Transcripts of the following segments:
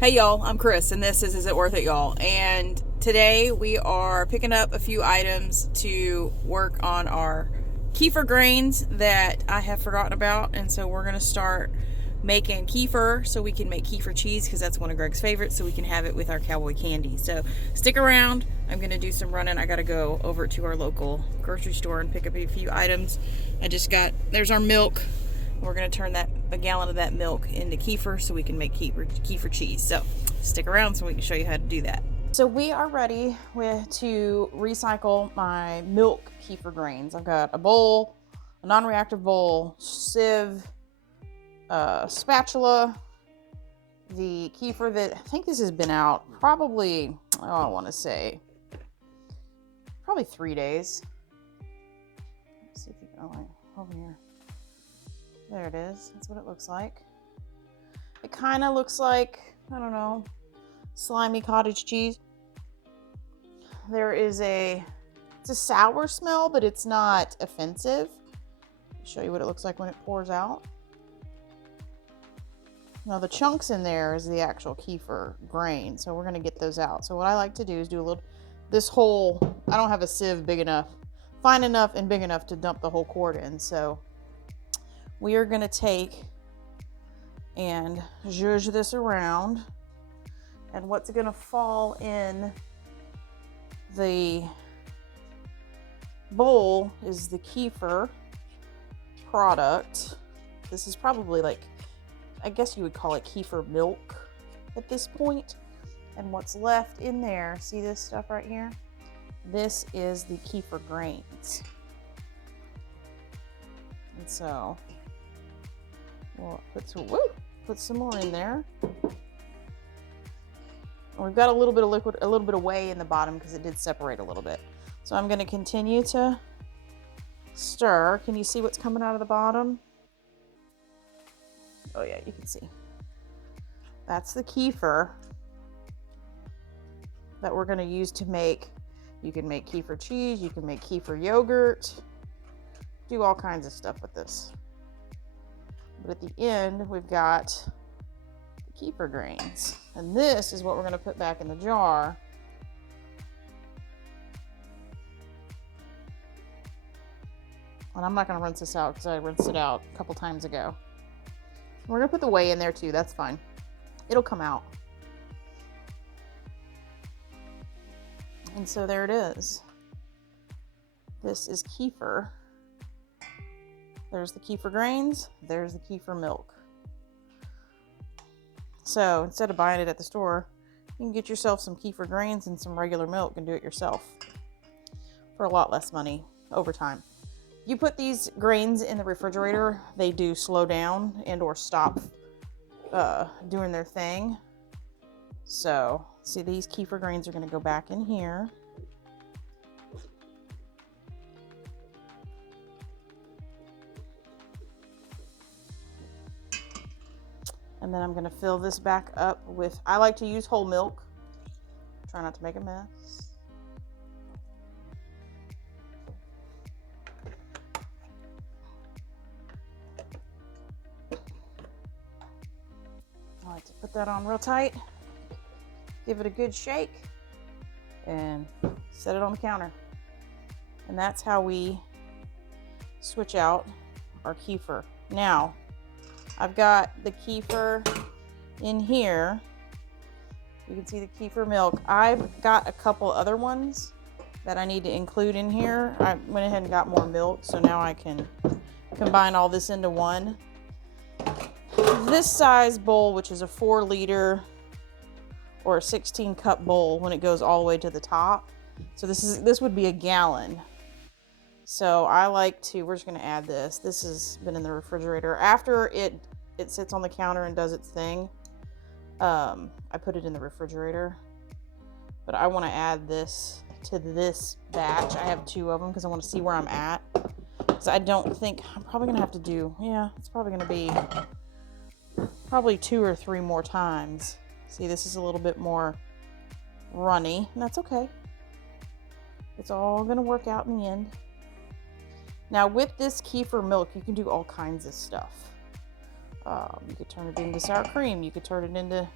Hey y'all, I'm Chris and this is it Worth It, y'all? And today we are picking up a few items to work on our kefir grains that I have forgotten about. And so we're going to start making kefir so we can make kefir cheese, because that's one of Greg's favorites, so we can have it with our cowboy candy. So stick around. I'm going to do some running. I got to go over to our local grocery store and pick up a few items. There's our milk. We're going to turn a gallon of that milk into kefir so we can make kefir cheese. So stick around so we can show you how to do that. So we are ready to recycle my milk kefir grains. I've got a bowl, a non-reactive bowl, sieve, spatula, the kefir that I think this has been out probably, I want to say, probably 3 days. Let's see if you can, over here. There it is. That's what it looks like. It kind of looks like, I don't know, slimy cottage cheese. It's a sour smell, but it's not offensive. I'll show you what it looks like when it pours out. Now the chunks in there is the actual kefir grain, so we're going to get those out. So what I like to do is do I don't have a sieve fine enough and big enough to dump the whole quart in, so we are going to take and zhuzh this around, and what's going to fall in the bowl is the kefir product. This is probably I guess you would call it kefir milk at this point. And what's left in there, see this stuff right here? This is the kefir grains. And so we'll put some more in there. We've got a little bit of liquid, a little bit of whey in the bottom because it did separate a little bit. So I'm going to continue to stir. Can you see what's coming out of the bottom? Oh yeah, you can see. That's the kefir that we're going to use to make. You can make kefir cheese, you can make kefir yogurt, do all kinds of stuff with this. But at the end, we've got the kefir grains. And this is what we're going to put back in the jar. And I'm not going to rinse this out because I rinsed it out a couple times ago. We're going to put the whey in there too. That's fine. It'll come out. And so there it is. This is kefir. There's the kefir grains, there's the kefir milk. So instead of buying it at the store, you can get yourself some kefir grains and some regular milk and do it yourself for a lot less money over time. If you put these grains in the refrigerator, they do slow down and or stop doing their thing. So see, these kefir grains are going to go back in here. And then I'm going to fill this back up with, I like to use whole milk. Try not to make a mess. I like to put that on real tight. Give it a good shake. And set it on the counter. And that's how we switch out our kefir. Now, I've got the kefir in here. You can see the kefir milk. I've got a couple other ones that I need to include in here. I went ahead and got more milk, so now I can combine all this into one. This size bowl, which is a 4-liter or a 16-cup bowl when it goes all the way to the top. So this would be a gallon. So we're just going to add this. This has been in the refrigerator. After it sits on the counter and does its thing, I put it in the refrigerator. But I want to add this to this batch. I have 2 of them because I want to see where I'm at. Because I'm probably going to have to do, it's probably going to be probably 2 or 3 more times. See, this is a little bit more runny, and that's okay. It's all going to work out in the end. Now with this kefir milk, you can do all kinds of stuff. You could turn it into sour cream. You could turn it into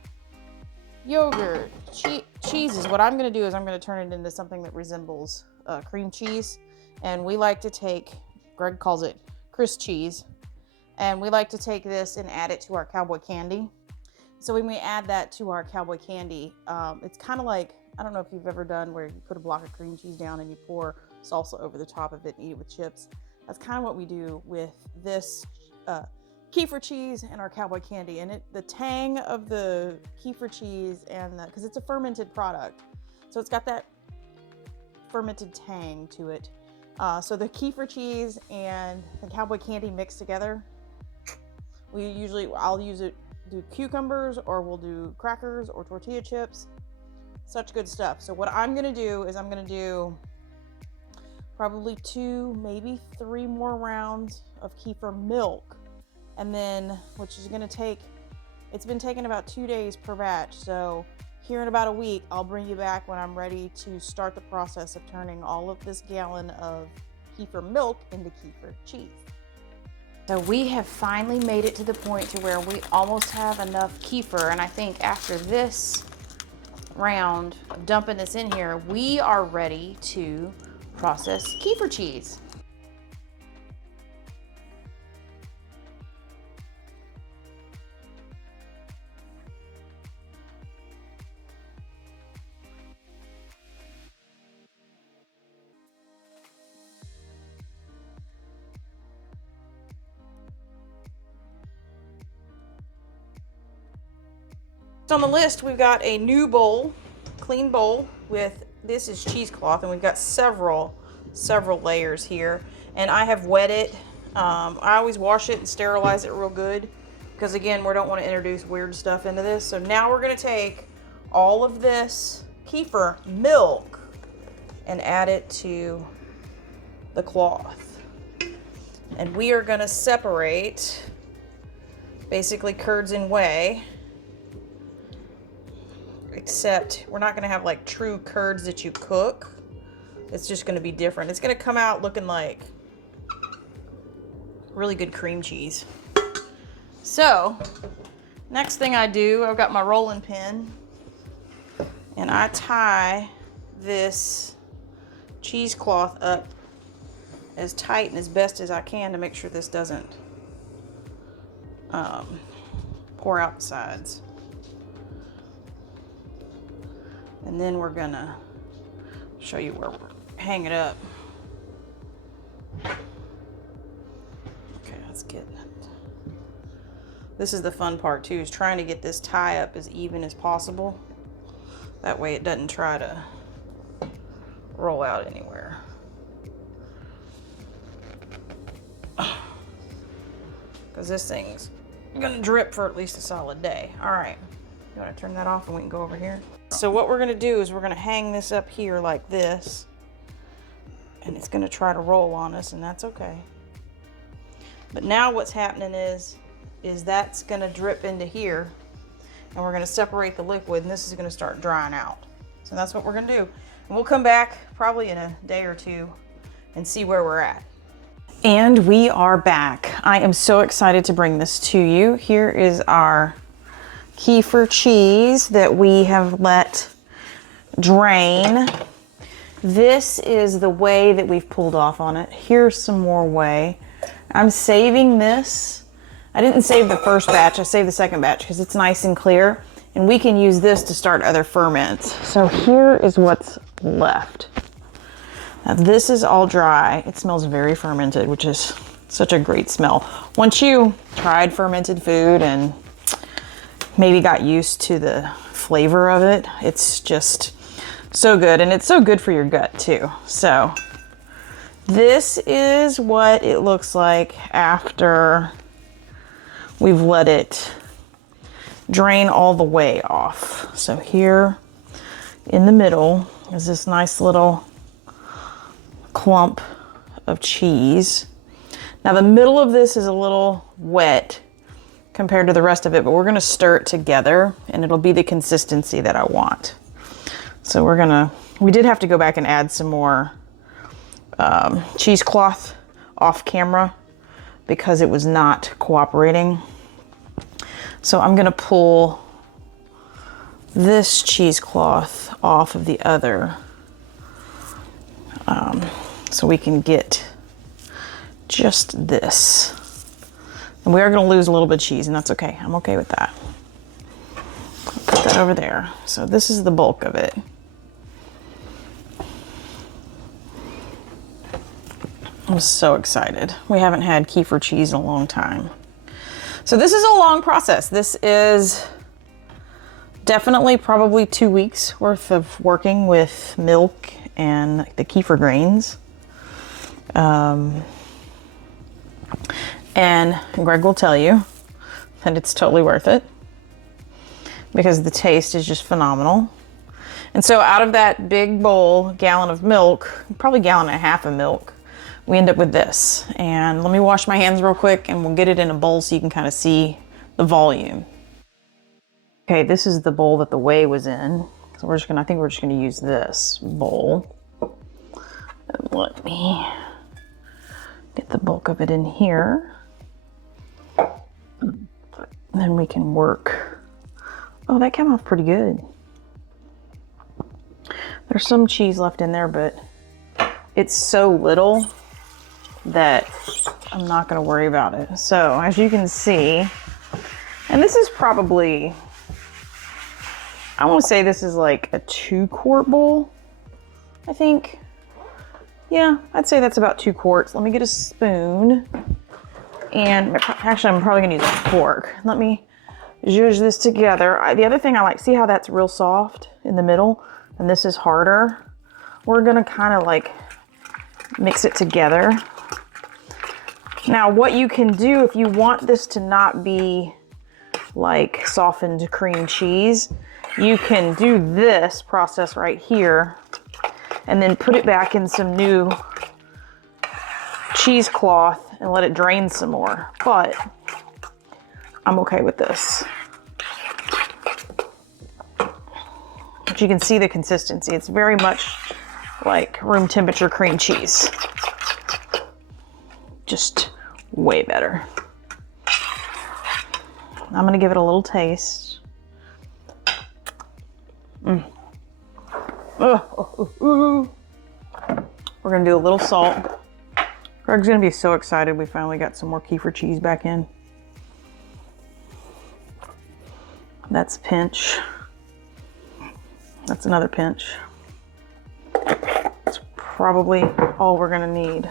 yogurt, cheeses. What I'm going to do is I'm going to turn it into something that resembles cream cheese. And we like to take, Greg calls it Chris cheese. And we like to take this and add it to our cowboy candy. So when we add that to our cowboy candy, it's kind of like, I don't know if you've ever done where you put a block of cream cheese down and you pour salsa over the top of it and eat it with chips. That's kind of what we do with this Kefir cheese and our cowboy candy. And the tang of the Kefir cheese and because it's a fermented product, so it's got that fermented tang to it. So the Kefir cheese and the cowboy candy mixed together, I'll use it, do cucumbers, or we'll do crackers or tortilla chips. Such good stuff. So what I'm gonna do is I'm gonna do probably 2, maybe 3 more rounds of Kefir milk. And then, which is gonna take, it's been taking about 2 days per batch. So here in about a week, I'll bring you back when I'm ready to start the process of turning all of this gallon of Kefir milk into Kefir cheese. So we have finally made it to the point to where we almost have enough Kefir. And I think after this round of dumping this in here, we are ready to process Kefir cheese. On the list, we've got a new bowl, clean bowl with, this is cheesecloth, and we've got several layers here. And I have wet it. I always wash it and sterilize it real good because, again, we don't want to introduce weird stuff into this. So now we're going to take all of this Kefir milk and add it to the cloth. And we are going to separate basically curds and whey. Except we're not going to have like true curds that you cook. It's just going to be different. It's going to come out looking like really good cream cheese. So next thing I do, I've got my rolling pin and I tie this cheesecloth up as tight and as best as I can to make sure this doesn't pour out the sides. And then we're gonna show you where we're hang it up. Okay, let's get it. This is the fun part too, is trying to get this tie up as even as possible. That way it doesn't try to roll out anywhere. Because this thing's gonna drip for at least a solid day. All right, you wanna turn that off and we can go over here? So what we're gonna do is we're gonna hang this up here like this, and it's gonna try to roll on us, and that's okay. But now what's happening is that's gonna drip into here, and we're gonna separate the liquid, and this is gonna start drying out. So that's what we're gonna do. And we'll come back probably in a day or two and see where we're at. And we are back. I am so excited to bring this to you. Here is our Kefir cheese that we have let drain. This is the whey that we've pulled off on it. Here's some more whey. I'm saving this. I didn't save the first batch, I saved the second batch because it's nice and clear, and we can use this to start other ferments. So here is what's left. Now this is all dry. It smells very fermented, which is such a great smell. Once you tried fermented food and maybe got used to the flavor of it, it's just so good, and it's so good for your gut too. So this is what it looks like after we've let it drain all the way off. So here in the middle is this nice little clump of cheese. Now the middle of this is a little wet compared to the rest of it, but we're gonna stir it together and it'll be the consistency that I want. So we did have to go back and add some more cheesecloth off camera because it was not cooperating. So I'm gonna pull this cheesecloth off of the other, so we can get just this. And we are going to lose a little bit of cheese, and that's okay. I'm okay with that. Put that over there. So this is the bulk of it. I'm so excited. We haven't had Kefir cheese in a long time. So this is a long process. This is definitely probably 2 weeks worth of working with milk and the Kefir grains. And Greg will tell you that it's totally worth it because the taste is just phenomenal. And so out of that big bowl, gallon of milk, probably gallon and a half of milk, we end up with this. And let me wash my hands real quick and we'll get it in a bowl so you can kind of see the volume. Okay, this is the bowl that the whey was in. So we're just gonna, I think we're just gonna use this bowl. And let me get the bulk of it in here. Then we can work. Oh, that came off pretty good. There's some cheese left in there, but it's so little that I'm not gonna worry about it. So as you can see, and this is probably, I want to say this is like a 2-quart bowl, I think. Yeah, I'd say that's about 2 quarts. Let me get a spoon. And actually, I'm probably gonna use a fork. Let me zhuzh this together. The other thing I like, see how that's real soft in the middle? And this is harder. We're gonna kind of like mix it together. Now, what you can do if you want this to not be like softened cream cheese, you can do this process right here and then put it back in some new cheesecloth and let it drain some more. But I'm okay with this. But you can see the consistency. It's very much like room temperature cream cheese. Just way better. I'm gonna give it a little taste. We're gonna do a little salt. Greg's gonna be so excited we finally got some more Kefir cheese back in. That's a pinch. That's another pinch. That's probably all we're gonna need.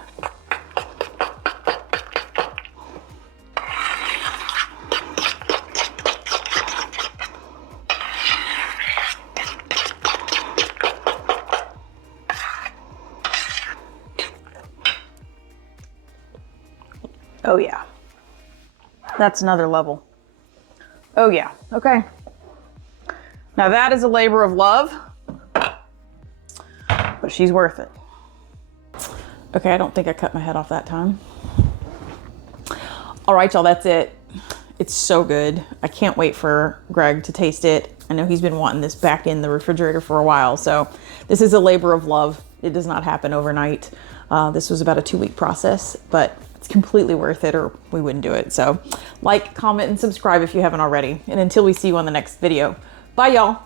Oh yeah, that's another level. Oh yeah, okay. Now that is a labor of love, but she's worth it. Okay, I don't think I cut my head off that time. All right, y'all, that's it. It's so good. I can't wait for Greg to taste it. I know he's been wanting this back in the refrigerator for a while, so this is a labor of love. It does not happen overnight. This was about a 2-week process, but it's completely worth it or we wouldn't do it. So like, comment, and subscribe if you haven't already. And until we see you on the next video. Bye, y'all.